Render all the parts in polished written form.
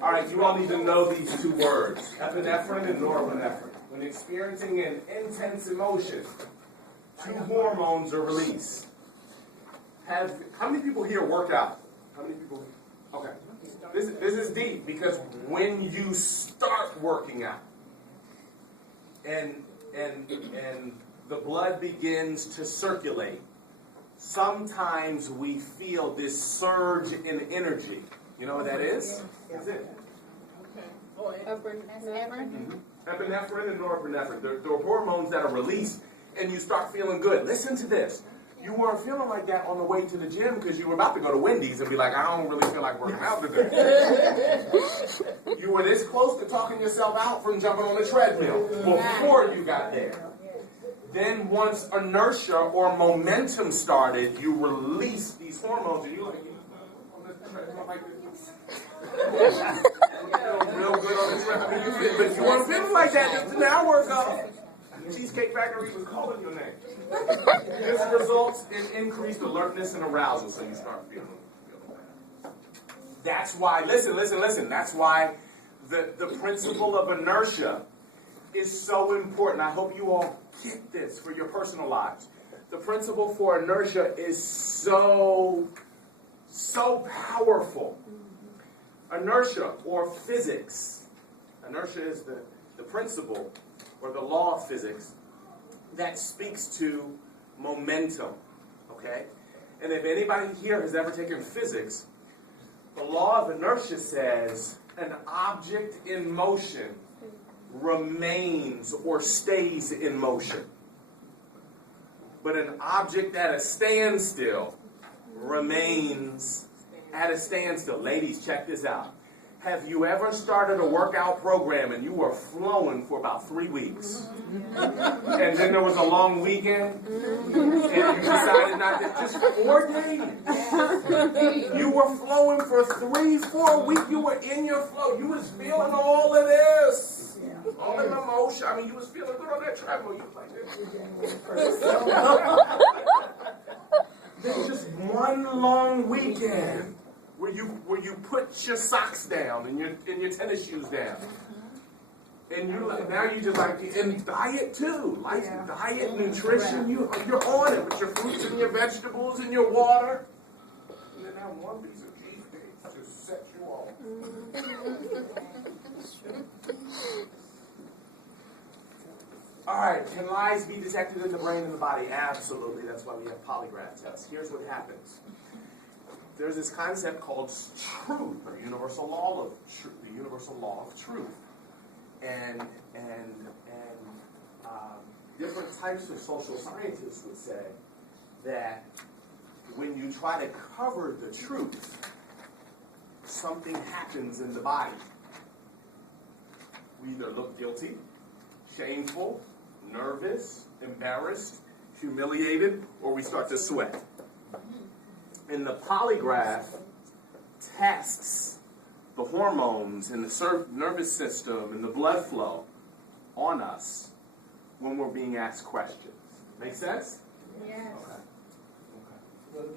All right, you all need to know these two words, epinephrine and norepinephrine. When experiencing an intense emotion, two hormones are released. How many people here work out? How many people? Okay. This is deep because when you start working out and the blood begins to circulate, sometimes we feel this surge in energy. You know what that is? That's it. Epinephrine. Epinephrine and norepinephrine. They're hormones that are released and you start feeling good. Listen to this. You weren't feeling like that on the way to the gym because you were about to go to Wendy's and be like, I don't really feel like working out today. You were this close to talking yourself out from jumping on the treadmill before you got there. Then once inertia or momentum started, you release these hormones and you're like, on the treadmill like this. You feel real good on the treadmill. But you weren't feeling like that just an hour ago. Cheesecake Factory was calling your name. This results in increased alertness and arousal, so you start feeling bad. That's why, listen. That's why the principle of inertia is so important. I hope you all get this for your personal lives. The principle for inertia is so powerful. Inertia or physics. Inertia is the principle or the law of physics that speaks to momentum, okay? And if anybody here has ever taken physics, the law of inertia says an object in motion remains or stays in motion. But an object at a standstill remains at a standstill. Ladies, check this out. Have you ever started a workout program and you were flowing for about 3 weeks? And then there was a long weekend and you decided not to, just 4 days. You were flowing for 3-4 weeks. You were in your flow. You was feeling all of this. All the emotion. I mean, you was feeling good on that treadmill. You was like this. Then just one long weekend where you put your socks down and your tennis shoes down. And you're like, now you just like, and diet too. Like diet, nutrition, you're on it with your fruits and your vegetables and your water. And then that one piece of cheesecake just set you off. All right, can lies be detected in the brain and the body? Absolutely. That's why we have polygraph tests. Here's what happens. There's this concept called truth, or universal law of truth, and different types of social scientists would say that when you try to cover the truth, something happens in the body. We either look guilty, shameful, nervous, embarrassed, humiliated, or we start to sweat. And the polygraph tests the hormones in the nervous system and the blood flow on us when we're being asked questions. Make sense? Yes. Okay.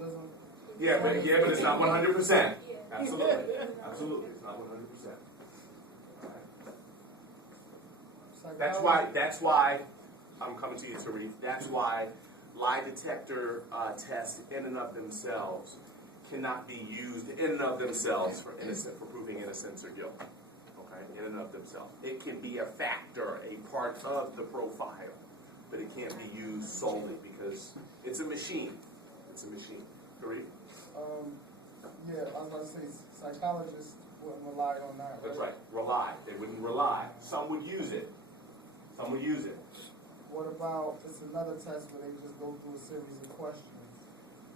Yeah, but it's not 100%. Absolutely. Absolutely. It's not 100%. All right. That's why I'm coming to you, Tariq. That's why lie detector tests in and of themselves cannot be used in and of themselves for proving innocence or guilt. Okay, in and of themselves, it can be a factor, a part of the profile, but it can't be used solely because it's a machine. It's a machine. Tariq? Yeah, I was about to say psychologists wouldn't rely on that. Right? That's right. Rely. They wouldn't rely. Some would use it. Some would use it. What about, it's another test where they just go through a series of questions?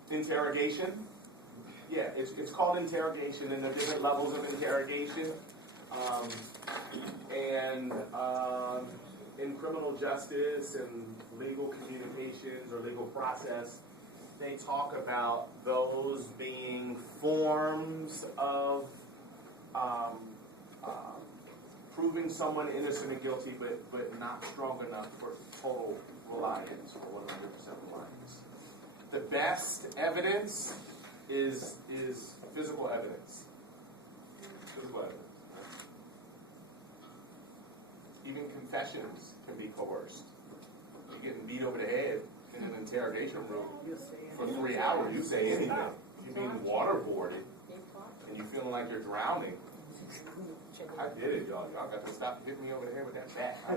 Interrogation? Yeah, it's called interrogation, and there are different levels of interrogation. In criminal justice and legal communications or legal process, they talk about those being forms of proving someone innocent and guilty, but not strong enough for total reliance or 100% reliance. The best evidence is physical evidence. Physical evidence. confessions can be coerced. You're getting beat over the head in an interrogation room for 3 hours. You say anything. You're being waterboarded, and you're feeling like you're drowning. I did it, y'all. Y'all got to stop hitting me over the head with that bat. I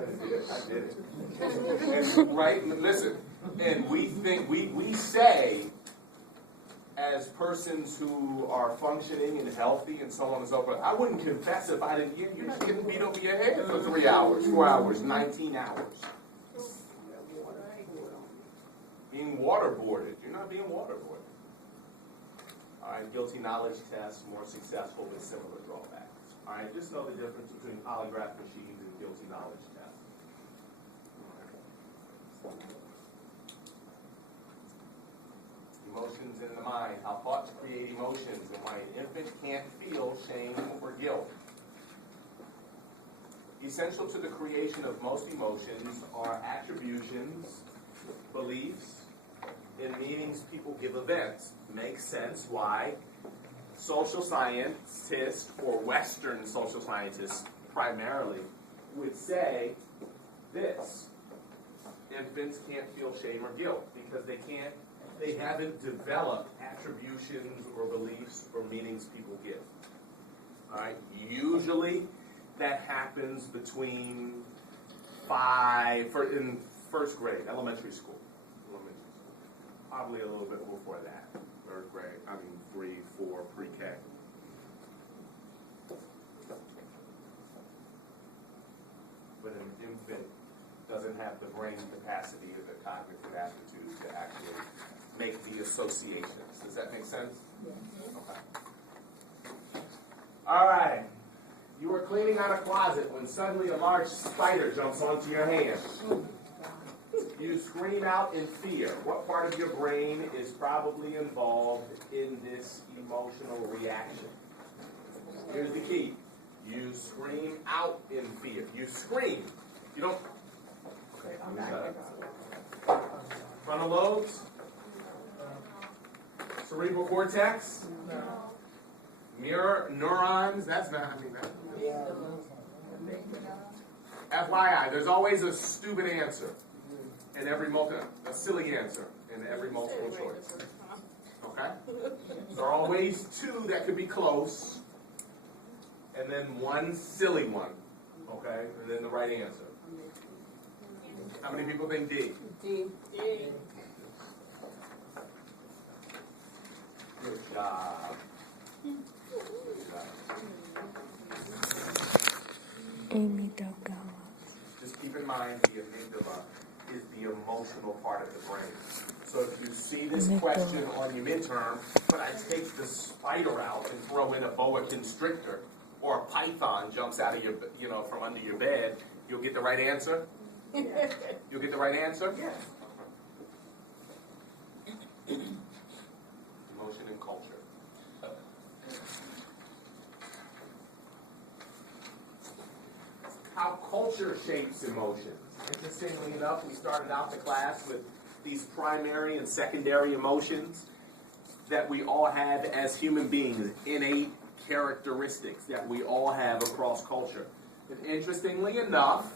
did it. And, right? Listen. And we think, we say, as persons who are functioning and healthy and so on and so forth, I wouldn't confess if I didn't. You're not getting beat over your head for 3 hours, 4 hours, 19 hours. Being waterboarded. You're not being waterboarded. All right, guilty knowledge tests, more successful with similar drawbacks. All right, just know the difference between polygraph machines and guilty knowledge tests. Emotions in the mind, how thoughts create emotions, and why an infant can't feel shame or guilt. Essential to the creation of most emotions are attributions, beliefs, and meanings people give events. Makes sense why social scientists, or Western social scientists primarily, would say this: infants can't feel shame or guilt because they haven't developed attributions or beliefs or meanings people give. All right, usually that happens between in first grade, elementary school. Probably a little bit before that. 3rd grade, 3, 4, pre-K. But an infant doesn't have the brain capacity or the cognitive aptitude to actually make the associations. Does that make sense? Yeah. Okay. All right. You were cleaning out a closet when suddenly a large spider jumps onto your hand. You scream out in fear. What part of your brain is probably involved in this emotional reaction? Here's the key. You scream out in fear. You scream. You don't... Okay, frontal lobes? Cerebral cortex? No. Mirror neurons? That's not... FYI, there's always a stupid answer. In every a silly answer in every multiple choice. Okay? There are always 2 that could be close, and then 1 silly one. Okay? And then the right answer. How many people think D? D. Good job. Amy Delgado. Just keep in mind the amygdala is the emotional part of the brain. So if you see this question on your midterm, but I take the spider out and throw in a boa constrictor, or a python jumps out of your, from under your bed, you'll get the right answer? You'll get the right answer? Yes. Emotion and culture. How culture shapes emotions. Interestingly enough, we started out the class with these primary and secondary emotions that we all have as human beings, innate characteristics that we all have across culture. And interestingly enough,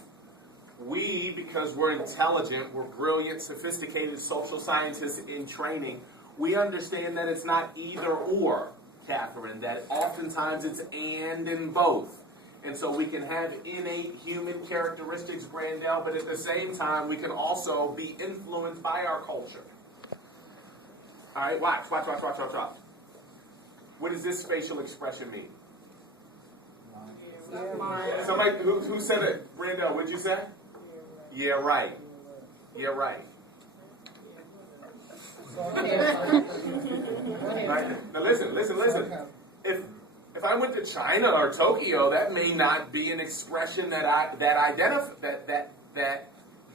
we, because we're intelligent, we're brilliant, sophisticated social scientists in training, we understand that it's not either or, Catherine, that oftentimes it's and both. And so we can have innate human characteristics, Brandel, but at the same time, we can also be influenced by our culture. All right, watch. What does this facial expression mean? Yeah. Somebody, who said it? Brandel, what'd you say? Yeah, right. Yeah, right. Right. Now listen. If I went to China or Tokyo, that may not be an expression that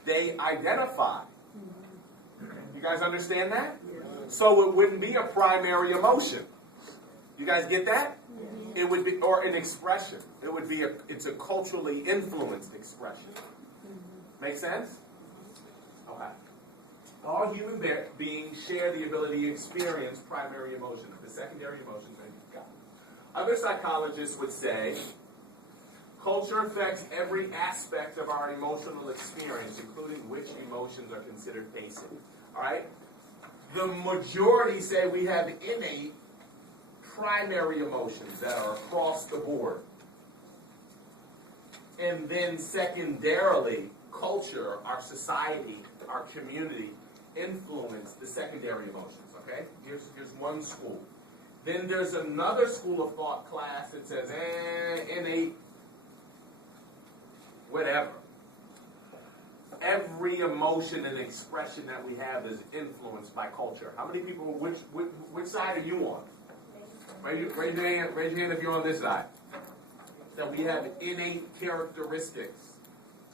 they identify. You guys understand that? So it wouldn't be a primary emotion. You guys get that? It would be, or an expression. It would be it's a culturally influenced expression. Make sense? Okay. All human beings share the ability to experience primary emotions. The secondary emotions are got. Other psychologists would say Culture affects every aspect of our emotional experience, including which emotions are considered basic. All right? The majority say we have innate primary emotions that are across the board. And then secondarily, culture, our society, our community, influence the secondary emotions, okay? Here's one school. Then there's another school of thought class that says, innate, whatever. Every emotion and expression that we have is influenced by culture. How many people, which side are you on? Raise your hand if you're on this side. That we have innate characteristics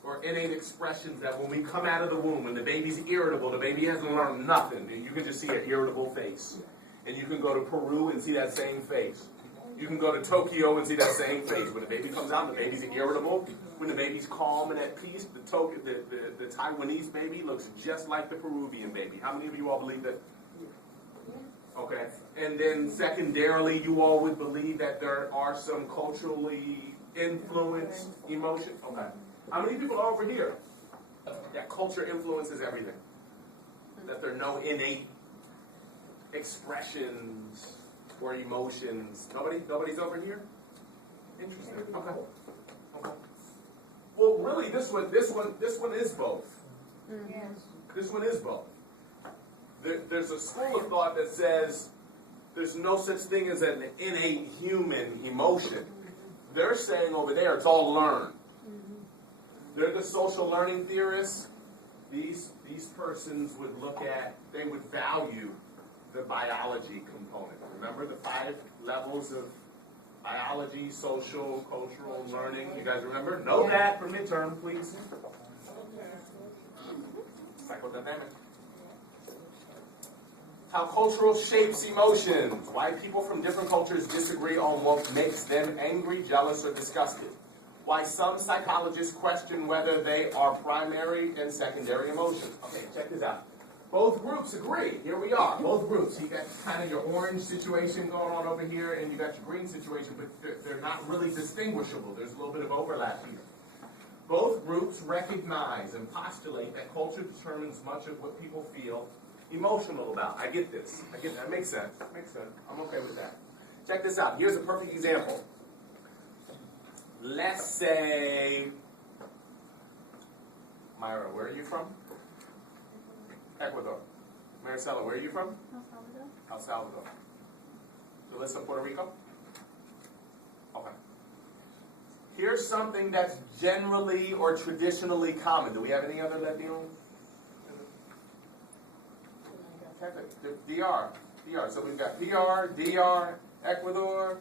or innate expressions that when we come out of the womb, when the baby's irritable, the baby hasn't learned nothing. You can just see an irritable face. And you can go to Peru and see that same face. You can go to Tokyo and see that same face. When the baby comes out, the baby's irritable. When the baby's calm and at peace, the Taiwanese baby looks just like the Peruvian baby. How many of you all believe that? Okay. And then secondarily, you all would believe that there are some culturally influenced emotions? Okay. How many people are over here that culture influences everything? That there are no innate expressions or emotions? Nobody's over here? Interesting. Okay. Well, really, this one is both. Yes. This one is both. There's a school of thought that says there's no such thing as an innate human emotion. They're saying over there it's all learned. They're the social learning theorists. These persons would they would value the biology component. Remember the 5 levels of biology, social, cultural, learning? You guys remember? Know that for midterm, please. Psychodynamic. How cultural shapes emotions. Why people from different cultures disagree on what makes them angry, jealous, or disgusted. Why some psychologists question whether they are primary and secondary emotions. Okay, check this out. Both groups agree. Here we are. Both groups. You got kind of your orange situation going on over here, and you got your green situation, but they're not really distinguishable. There's a little bit of overlap here. Both groups recognize and postulate that culture determines much of what people feel emotional about. I get this. That makes sense. I'm okay with that. Check this out. Here's a perfect example. Let's say, Myra, where are you from? Ecuador. Maricela, where are you from? El Salvador. Julissa, Puerto Rico? Okay. Here's something that's generally or traditionally common. Do we have any other Latinos? DR. So we've got PR, DR, Ecuador,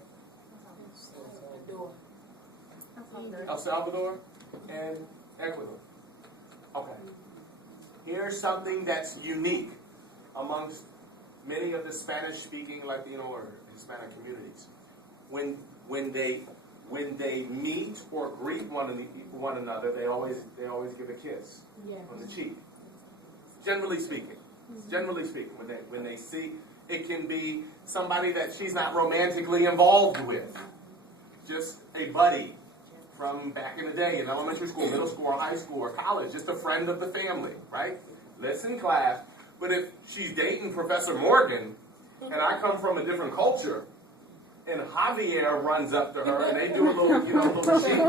El Salvador, and Ecuador. Okay. Here's something that's unique amongst many of the Spanish-speaking Latino or Hispanic communities. When they meet or greet one another, they always give a kiss on the cheek. Generally speaking, when they see, it can be somebody that she's not romantically involved with, just a buddy from back in the day in elementary school, middle school, or high school, or college, just a friend of the family, right? Listen, class. But if she's dating Professor Morgan, and I come from a different culture, and Javier runs up to her, and they do a little cheek.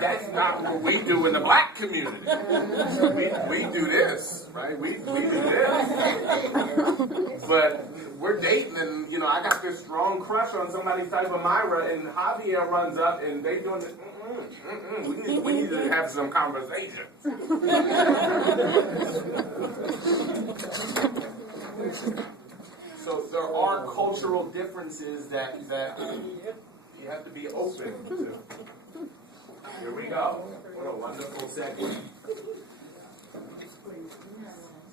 That's not what we do in the black community. We do this, right? We do this. But we're dating, and I got this strong crush on somebody type of Myra, and Javier runs up, and they doing this. We need to have some conversation. So there are cultural differences that you have to be open to. Here we go. What a wonderful segue.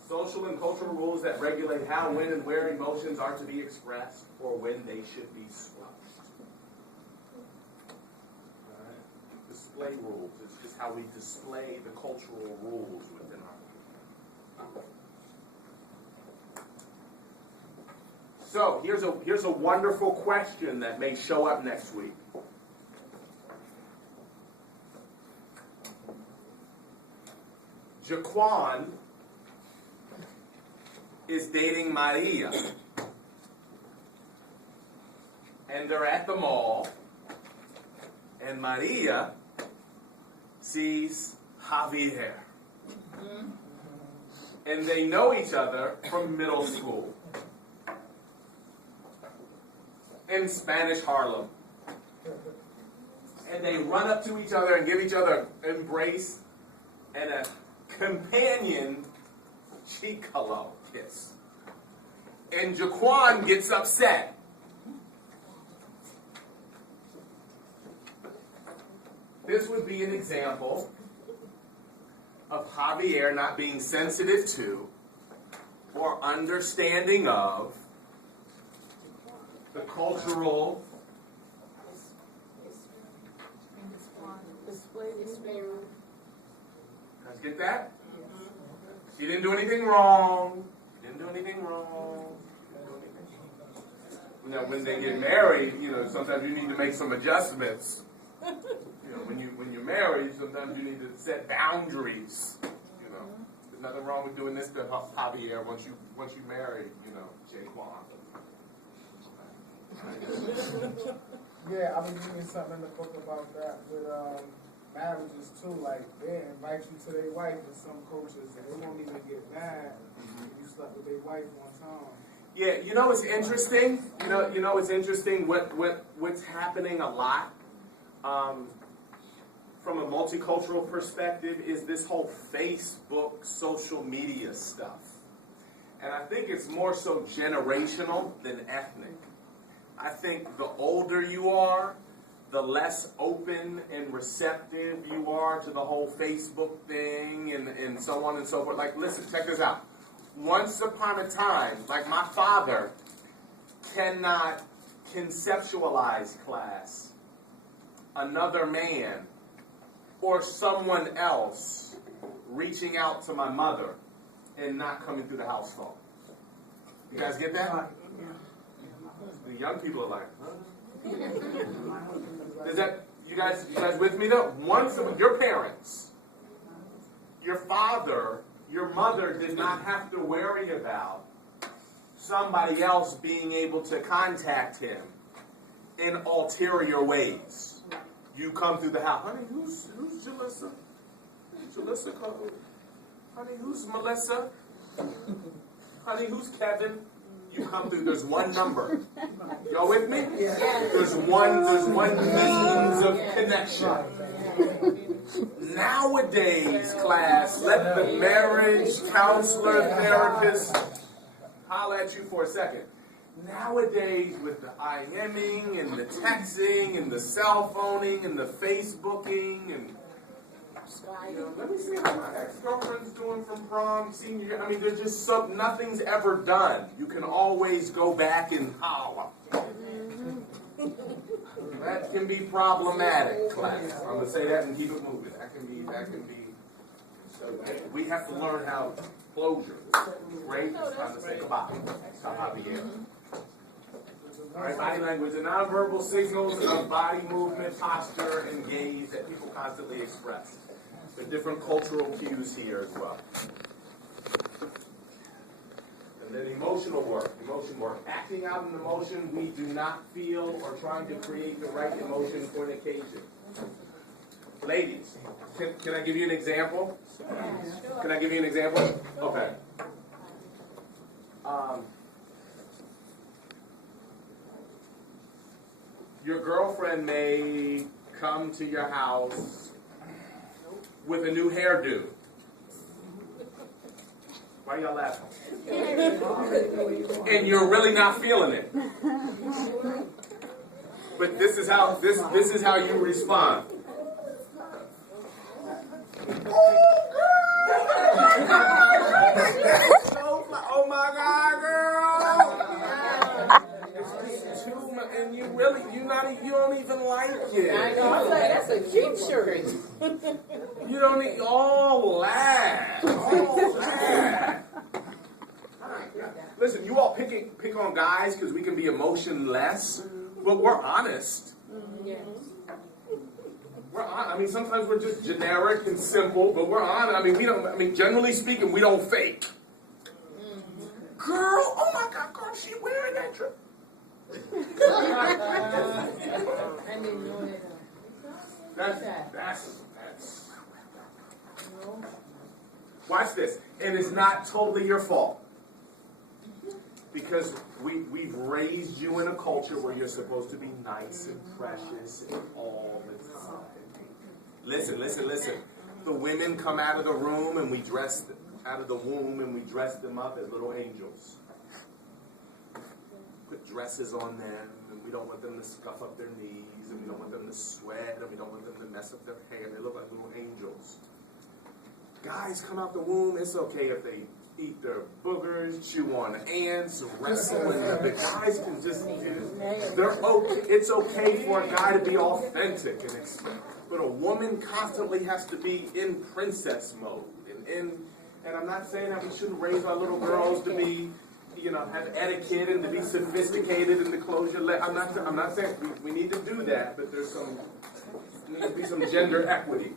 Social and cultural rules that regulate how, when, and where emotions are to be expressed, or when they should be squashed. Display rules. It's just how we display the cultural rules within our community. So here's a wonderful question that may show up next week. Jaquan is dating Maria. And they're at the mall. And Maria sees Javier. And they know each other from middle school. In Spanish Harlem. And they run up to each other and give each other an embrace and a companion cheek hello kiss. And Jaquan gets upset. This would be an example of Javier not being sensitive to or understanding of the cultural Guys get that? She didn't do anything wrong. Now, when they get married, sometimes you need to make some adjustments. When you're married, sometimes you need to set boundaries. There's nothing wrong with doing this to Javier once you marry, Jaquan. Yeah, I was reading something in the book about that with marriages too. Like they invite you to their wife in some cultures, and they won't even get mad if you slept with their wife one time. Yeah, it's interesting. It's interesting what's happening a lot. From a multicultural perspective, is this whole Facebook, social media stuff. And I think it's more so generational than ethnic. I think the older you are, the less open and receptive you are to the whole Facebook thing and so on and so forth. Like, listen, check this out. Once upon a time, like my father cannot conceptualize class, another man, or someone else reaching out to my mother and not coming through the house phone. You guys get that? The young people are like, huh? Is that you guys with me though? Once your parents, your father, your mother did not have to worry about somebody else being able to contact him in ulterior ways. You come through the house. Honey, who's Jalissa? Jalissa called. Honey, who's Melissa? Honey, who's Kevin? You come through. There's one number. Y'all with me? There's one means of connection. Nowadays, class, let the marriage counselor, therapist holler at you for a second. Nowadays, with the IMing and the texting and the cell phoning and the Facebooking and let me see how my ex-girlfriend's doing from prom, senior year. I mean, there's just nothing's ever done. You can always go back and holler. That can be problematic, class. I'm gonna say that and keep it moving. That can be. So we have to learn how closure. Great. It's time to say goodbye. To Javier. All right, body language, the nonverbal signals of body movement, posture, and gaze that people constantly express. The different cultural cues here as well. And then emotion work. Acting out an emotion we do not feel or trying to create the right emotion for an occasion. Ladies, can I give you an example? Can I give you an example? Okay. Your girlfriend may come to your house with a new hairdo. Why are y'all laughing? And you're really not feeling it. But this is how you respond. Oh my God, girl! And you don't even like it. I know, that's a cheap shirt. You don't need all that. Listen, you all pick on guys because we can be emotionless, but we're honest. Yes. I mean, sometimes we're just generic and simple, but we're honest. I mean, we don't. I mean, generally speaking, we don't fake. Girl, oh my God, girl, she wearing that dress. I didn't know that. That's. Watch this, and it's not totally your fault. Because we've raised you in a culture where you're supposed to be nice and precious and all the time. Listen. The women come out of the room and we dress out of the womb and we dress them up as little angels. Put dresses on them, and we don't want them to scuff up their knees, and we don't want them to sweat, and we don't want them to mess up their hair. They look like little angels. Guys come out the womb, it's okay if they eat their boogers, chew on ants, wrestle, and the guys can just, it's okay for a guy to be authentic, but a woman constantly has to be in princess mode. And I'm not saying that we shouldn't raise our little girls to be, have etiquette and to be sophisticated and to close your leg. I'm not saying we need to do that, but there needs to be some gender equity.